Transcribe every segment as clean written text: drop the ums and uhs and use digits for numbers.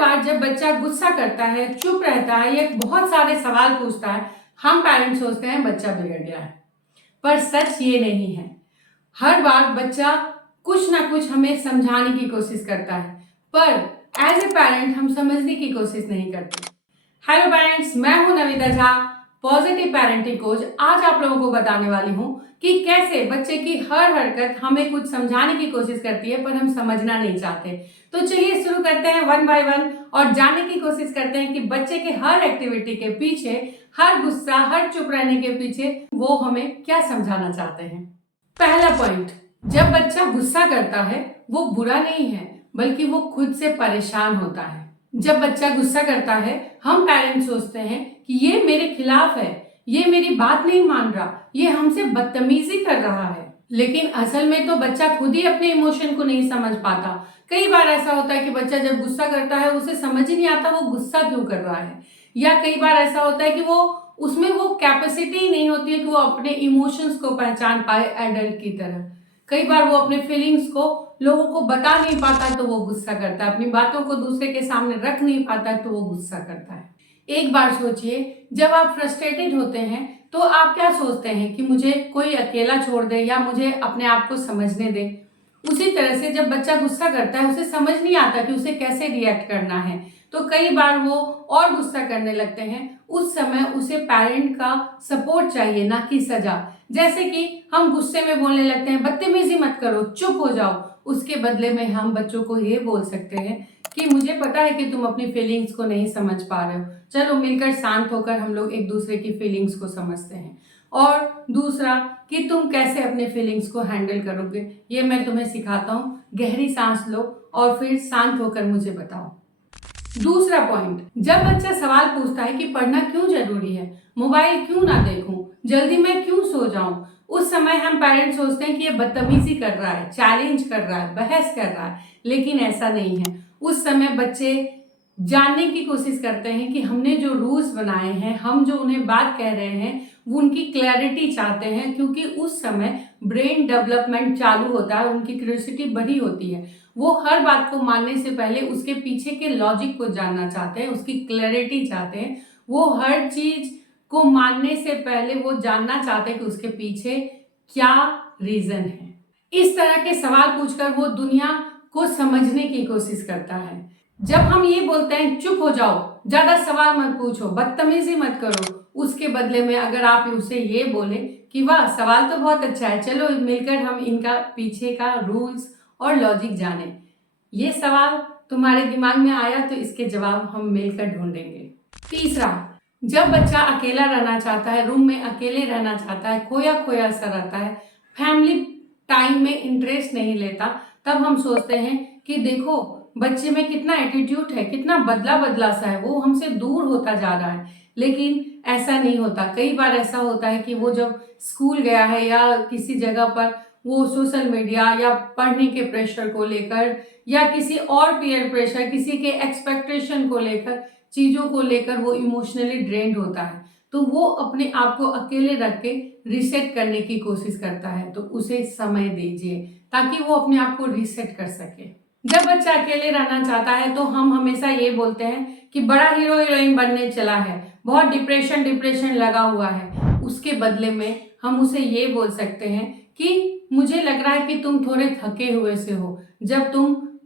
बार जब बच्चा गुस्सा करता है, चुप रहता है या बहुत सारे सवाल पूछता है, हम पेरेंट्स सोचते हैं बच्चा बिगड़ गया है। पर सच ये नहीं है। हर बार बच्चा कुछ ना कुछ हमें समझाने की कोशिश करता है, पर एज ए पेरेंट हम समझने की कोशिश नहीं करते। हेलो पेरेंट्स, मैं हूं Navita Jha, positive parenting coach. आज आप लोगों को बताने वाली हूं कि कैसे बच्चे की हर हरकत हमें कुछ समझाने की कोशिश करती है, पर हम समझना नहीं चाहते। तो चलिए शुरू करते हैं वन बाय वन और जानने की कोशिश करते हैं कि बच्चे के हर एक्टिविटी के पीछे, हर गुस्सा, हर चुप रहने के पीछे वो हमें क्या समझाना चाहते हैं। पहला पॉइंट, जब बच्चा गुस्सा करता है वो बुरा नहीं है, बल्कि वो खुद से परेशान होता है। जब बच्चा गुस्सा करता है, हम पेरेंट्स सोचते हैं कि ये मेरे खिलाफ है, ये मेरी बात नहीं मान रहा, ये हमसे बदतमीजी कर रहा है। लेकिन असल में तो बच्चा खुद ही अपने इमोशन को नहीं समझ पाता। कई बार ऐसा होता है कि बच्चा जब गुस्सा करता है उसे समझ ही नहीं आता वो गुस्सा क्यों कर रहा है, या कई बार ऐसा होता है कि वो उसमें वो कैपेसिटी नहीं होती है कि वो अपने इमोशंस को पहचान पाए एडल्ट की तरह। कई बार वो अपने फीलिंग्स को लोगों को बता नहीं पाता तो वो गुस्सा करता है, अपनी बातों को दूसरे के सामने रख नहीं पाता तो वो गुस्सा करता है। एक बार सोचिए, जब आप फ्रस्ट्रेटेड होते हैं तो आप क्या सोचते हैं कि मुझे कोई अकेला छोड़ दे या मुझे अपने आप को समझने दे। उसी तरह से जब बच्चा गुस्सा करता है उसे समझ नहीं आता कि उसे कैसे रिएक्ट करना है, तो कई बार वो और गुस्सा करने लगते हैं। उस समय उसे पेरेंट का सपोर्ट चाहिए, ना कि सजा। जैसे कि हम गुस्से में बोलने लगते हैं बदतमीजी मत करो, चुप हो जाओ। उसके बदले में हम बच्चों को ये बोल सकते हैं कि मुझे पता है कि तुम अपनी फीलिंग्स को नहीं समझ पा रहे हो, चलो मिलकर शांत होकर हम लोग एक दूसरे की फीलिंग्स को समझते हैं। और दूसरा कि तुम कैसे अपने फीलिंग्स को हैंडल करोगे, ये मैं तुम्हें सिखाता हूँ। गहरी सांस लो और फिर शांत होकर मुझे बताओ। दूसरा पॉइंट, जब बच्चा सवाल पूछता है कि पढ़ना क्यों जरूरी है, मोबाइल क्यों ना देखूं, जल्दी मैं क्यों सो जाऊं, उस समय हम पेरेंट्स सोचते हैं कि ये बदतमीजी कर रहा है, चैलेंज कर रहा है, बहस कर रहा है। लेकिन ऐसा नहीं है। उस समय बच्चे जानने की कोशिश करते हैं कि हमने जो रूल्स बनाए हैं, हम जो उन्हें बात कह रहे हैं, वो उनकी क्लैरिटी चाहते हैं, क्योंकि उस समय ब्रेन डेवलपमेंट चालू होता है, उनकी क्यूरियोसिटी बढ़ी होती है। वो हर बात को मानने से पहले उसके पीछे के लॉजिक को जानना चाहते हैं, उसकी क्लैरिटी चाहते हैं। वो हर चीज को मानने से पहले वो जानना चाहते हैं कि उसके पीछे क्या रीजन है। इस तरह के सवाल पूछकर वो दुनिया को समझने की कोशिश करता है। जब हम ये बोलते हैं चुप हो जाओ, ज्यादा सवाल मत पूछो, बदतमीजी मत करो, उसके बदले में अगर आप उसे ये बोले कि वाह सवाल तो बहुत अच्छा है, चलो मिलकर हम इनका पीछे का रूल्स और लॉजिक जाने। ये सवाल तुम्हारे दिमाग में आया तो इसके जवाब हम मिलकर ढूंढेंगे। तीसरा, जब बच्चा अकेला रहना चाहता है, रूम में अकेले रहना चाहता है, खोया खोया सा रहता है, फैमिली टाइम में इंटरेस्ट नहीं लेता, तब हम सोचते हैं कि देखो बच्चे में कितना एटीट्यूड है, कितना बदला बदला सा है, वो हमसे दूर होता जा रहा है। लेकिन ऐसा नहीं होता। कई बार ऐसा होता है कि वो जब स्कूल गया है या किसी जगह पर वो सोशल मीडिया या पढ़ने के प्रेशर को लेकर या किसी और पीयर प्रेशर, किसी के एक्सपेक्टेशन को लेकर, चीजों को लेकर वो इमोशनली ड्रेन्ड होता है, तो वो अपने आप को अकेले रख के रिसेट करने की कोशिश करता है। तो उसे समय दीजिए ताकि वो अपने आप को रिसेट कर सके। जब बच्चा अकेले रहना चाहता है तो हम हमेशा ये बोलते हैं कि बड़ा हीरो हीरोइन बनने चला है, बहुत डिप्रेशन डिप्रेशन लगा हुआ है। उसके बदले में हम उसे ये बोल सकते हैं कि मुझे लग रहा है कि तुम थोड़े थके हुए से हो। जब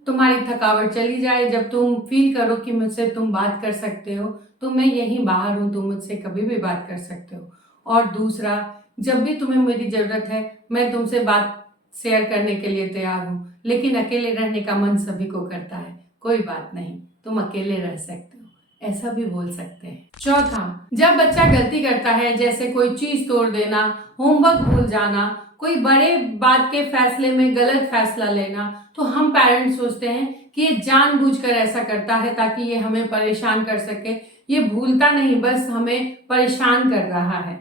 तुम्हारी थकावट चली जाए, जब तुम फील करो कि मुझसे तुम बात कर सकते हो, तो मैं यहीं बाहर हूं, तुम मुझसे कभी भी बात कर सकते हो। और दूसरा, जब भी तुम्हें मेरी जरूरत है मैं तुमसे बात शेयर करने के लिए तैयार हूं, लेकिन अकेले रहने का मन सभी को करता है, कोई बात नहीं, तुम अकेले रह सकते हो, ऐसा भी बोल सकते हैं। चौथा, जब बच्चा गलती करता है, जैसे कोई चीज तोड़ देना, होमवर्क भूल जाना, कोई बड़े बात के फैसले में गलत फैसला लेना, तो हम पेरेंट्स सोचते हैं कि ये जानबूझकर ऐसा करता है ताकि ये हमें परेशान कर सके। ये भूलता नहीं, बस हमें परेशान कर रहा है।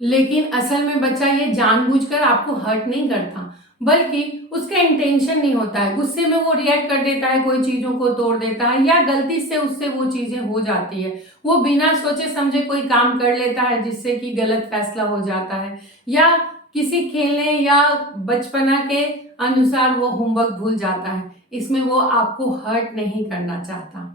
लेकिन असल में बच्चा ये जानबूझकर आपको हर्ट नहीं करता, बल्कि उसका इंटेंशन नहीं होता है। गुस्से में वो रिएक्ट कर देता है, कोई चीजों को तोड़ देता है या गलती से उससे वो चीजें हो जाती है। वो बिना सोचे समझे कोई काम कर लेता है जिससे कि गलत फैसला हो जाता है, या किसी खेलने या बचपना के अनुसार वो होमवर्क भूल जाता है। इसमें वो आपको हर्ट नहीं करना चाहता।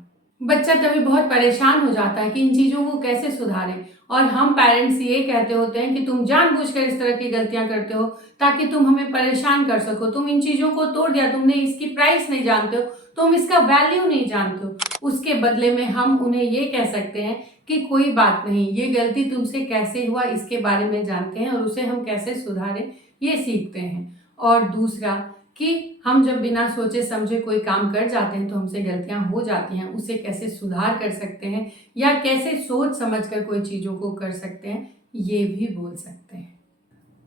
बच्चा तभी बहुत परेशान हो जाता है कि इन चीज़ों को कैसे सुधारें। और हम पेरेंट्स ये कहते होते हैं कि तुम जानबूझकर इस तरह की गलतियां करते हो ताकि तुम हमें परेशान कर सको, तुम इन चीज़ों को तोड़ दिया, तुमने इसकी प्राइस नहीं जानते हो, तुम इसका वैल्यू नहीं जानते हो। उसके बदले में हम उन्हें ये कह सकते हैं कि कोई बात नहीं, ये गलती तुमसे कैसे हुआ इसके बारे में जानते हैं और उसे हम कैसे सुधारें ये सीखते हैं। और दूसरा कि हम जब बिना सोचे समझे कोई काम कर जाते हैं तो हमसे गलतियां हो जाती हैं, उसे कैसे सुधार कर सकते हैं या कैसे सोच समझकर कोई चीज़ों को कर सकते हैं, ये भी बोल सकते हैं।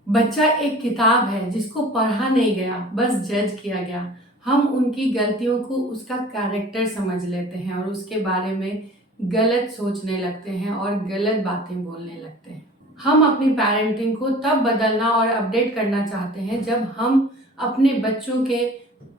बच्चा एक किताब है जिसको पढ़ा नहीं गया, बस जज किया गया। हम उनकी गलतियों को उसका कैरेक्टर समझ लेते हैं और उसके बारे में गलत सोचने लगते हैं और गलत बातें बोलने लगते हैं। हम अपनी पेरेंटिंग को तब बदलना और अपडेट करना चाहते हैं जब हम अपने बच्चों के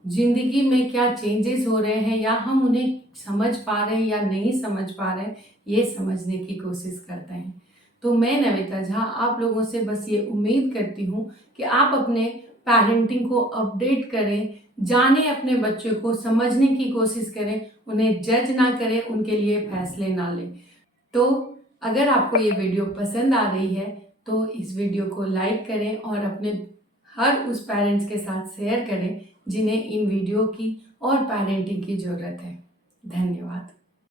जिंदगी में क्या चेंजेस हो रहे हैं या हम उन्हें समझ पा रहे हैं या नहीं समझ पा रहे हैं, ये समझने की कोशिश करते हैं। तो मैं नविता झा आप लोगों से बस ये उम्मीद करती हूँ कि आप अपने पेरेंटिंग को अपडेट करें, जानें, अपने बच्चों को समझने की कोशिश करें, उन्हें जज ना करें, उनके लिए फैसले ना लें। तो अगर आपको ये वीडियो पसंद आ रही है तो इस वीडियो को लाइक करें और अपने हर उस पेरेंट्स के साथ शेयर करें जिन्हें इन वीडियो की और पेरेंटिंग की ज़रूरत है। धन्यवाद।